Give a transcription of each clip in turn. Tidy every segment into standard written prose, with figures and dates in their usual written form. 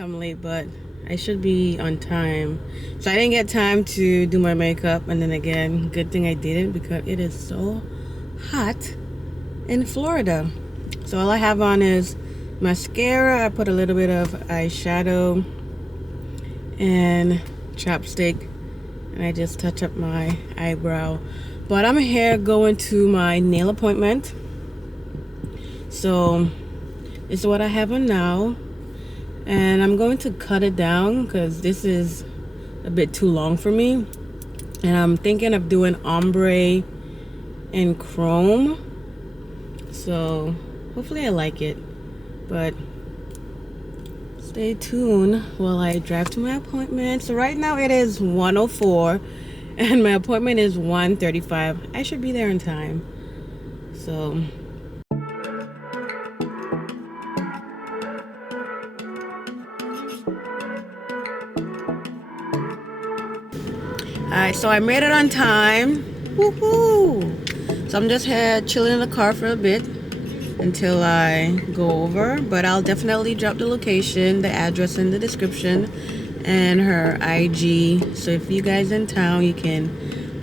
I'm late, but I should be on time. So I didn't get time to do my makeup, and then again, good thing I didn't because it is so hot in Florida. So all I have on is mascara. I put a little bit of eyeshadow and chapstick, and I just touch up my eyebrow. But I'm here going to my nail appointment. So this is what I have on now, and I'm going to cut it down because this is a bit too long for me, and I'm thinking of doing ombre and chrome. So hopefully I like it, but stay tuned while I drive to my appointment. So right now it is 1:04 and my appointment is 1:35. I should be there in time. So alright, so I made it on time. Woohoo! So I'm just here chilling in the car for a bit until I go over, but I'll definitely drop the location, the address in the description, and her IG. So if you guys in town, you can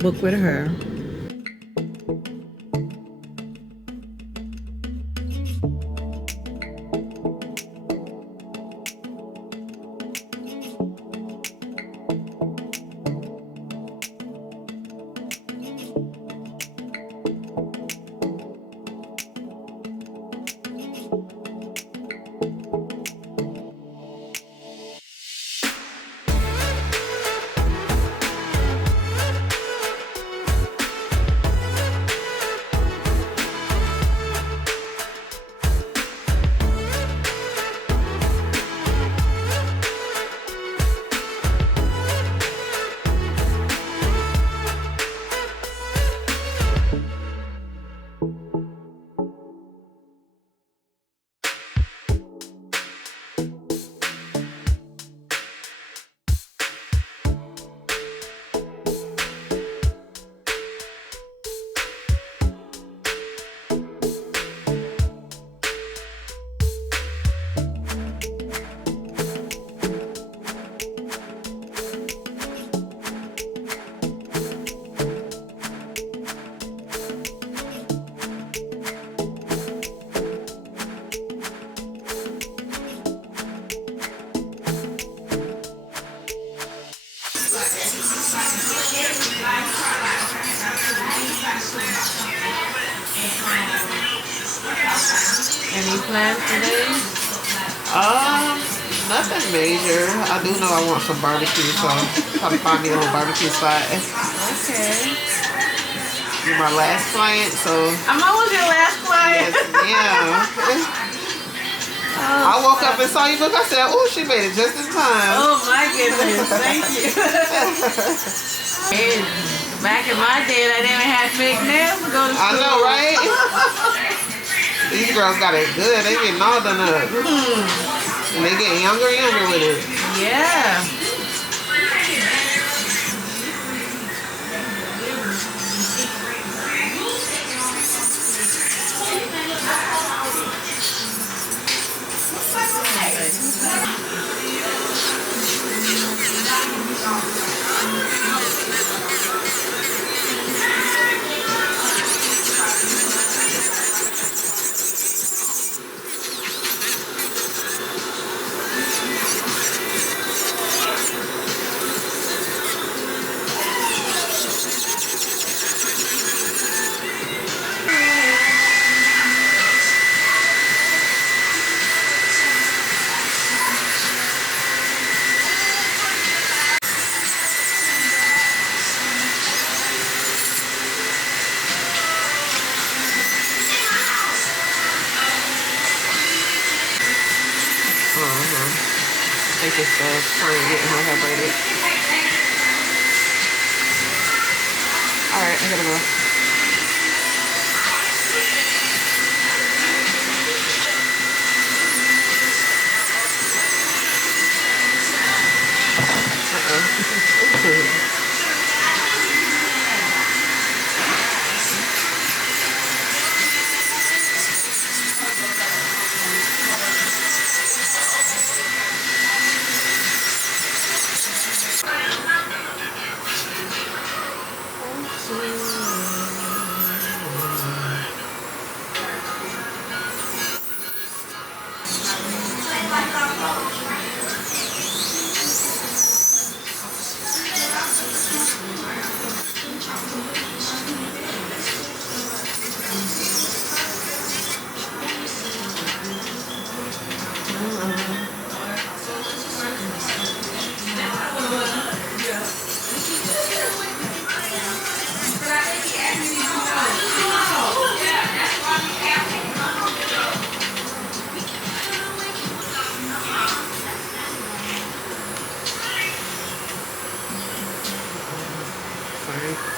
book with her. Any plans today? Nothing major. I do know I want some barbecue, so try to find me a little barbecue spot. Okay. You're my last client, so I'm always your last client. yeah. I woke up and saw you look. I said, "Oh, she made it just in time." Oh my goodness! Thank you. Hey, back in my day, I didn't have fake nails to go to school. I know, right? These girls got it good. They getting all done up. And they getting younger and younger with it. Yeah. I think it's trying to get her hair braided. Alright, I gotta go. right?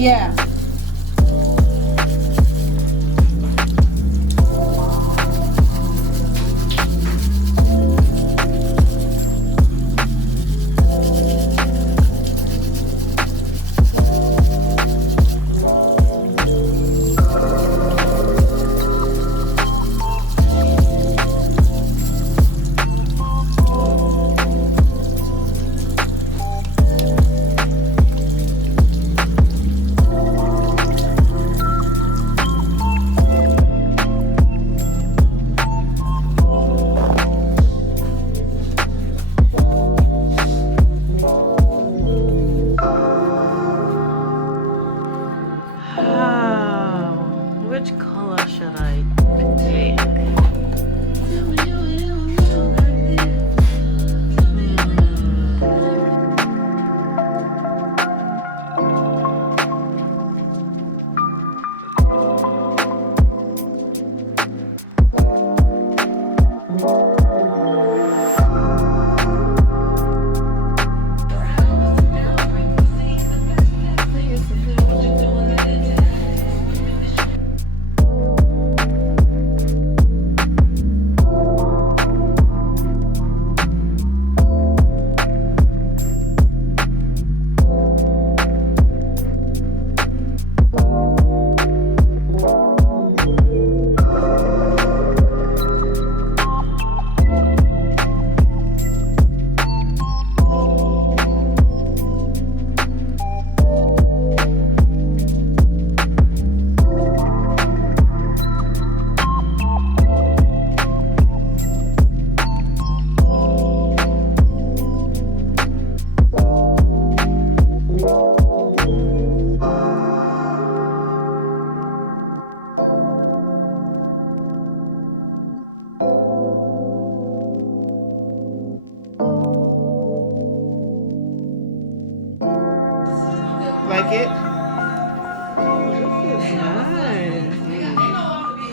Yeah. Which color should I take? Like it? This is nice.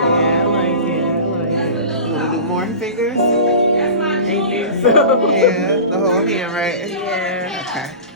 Yeah, I like it. I like it. You want to do more fingers? I think so. Yeah, the whole hand, right? Yeah. Okay.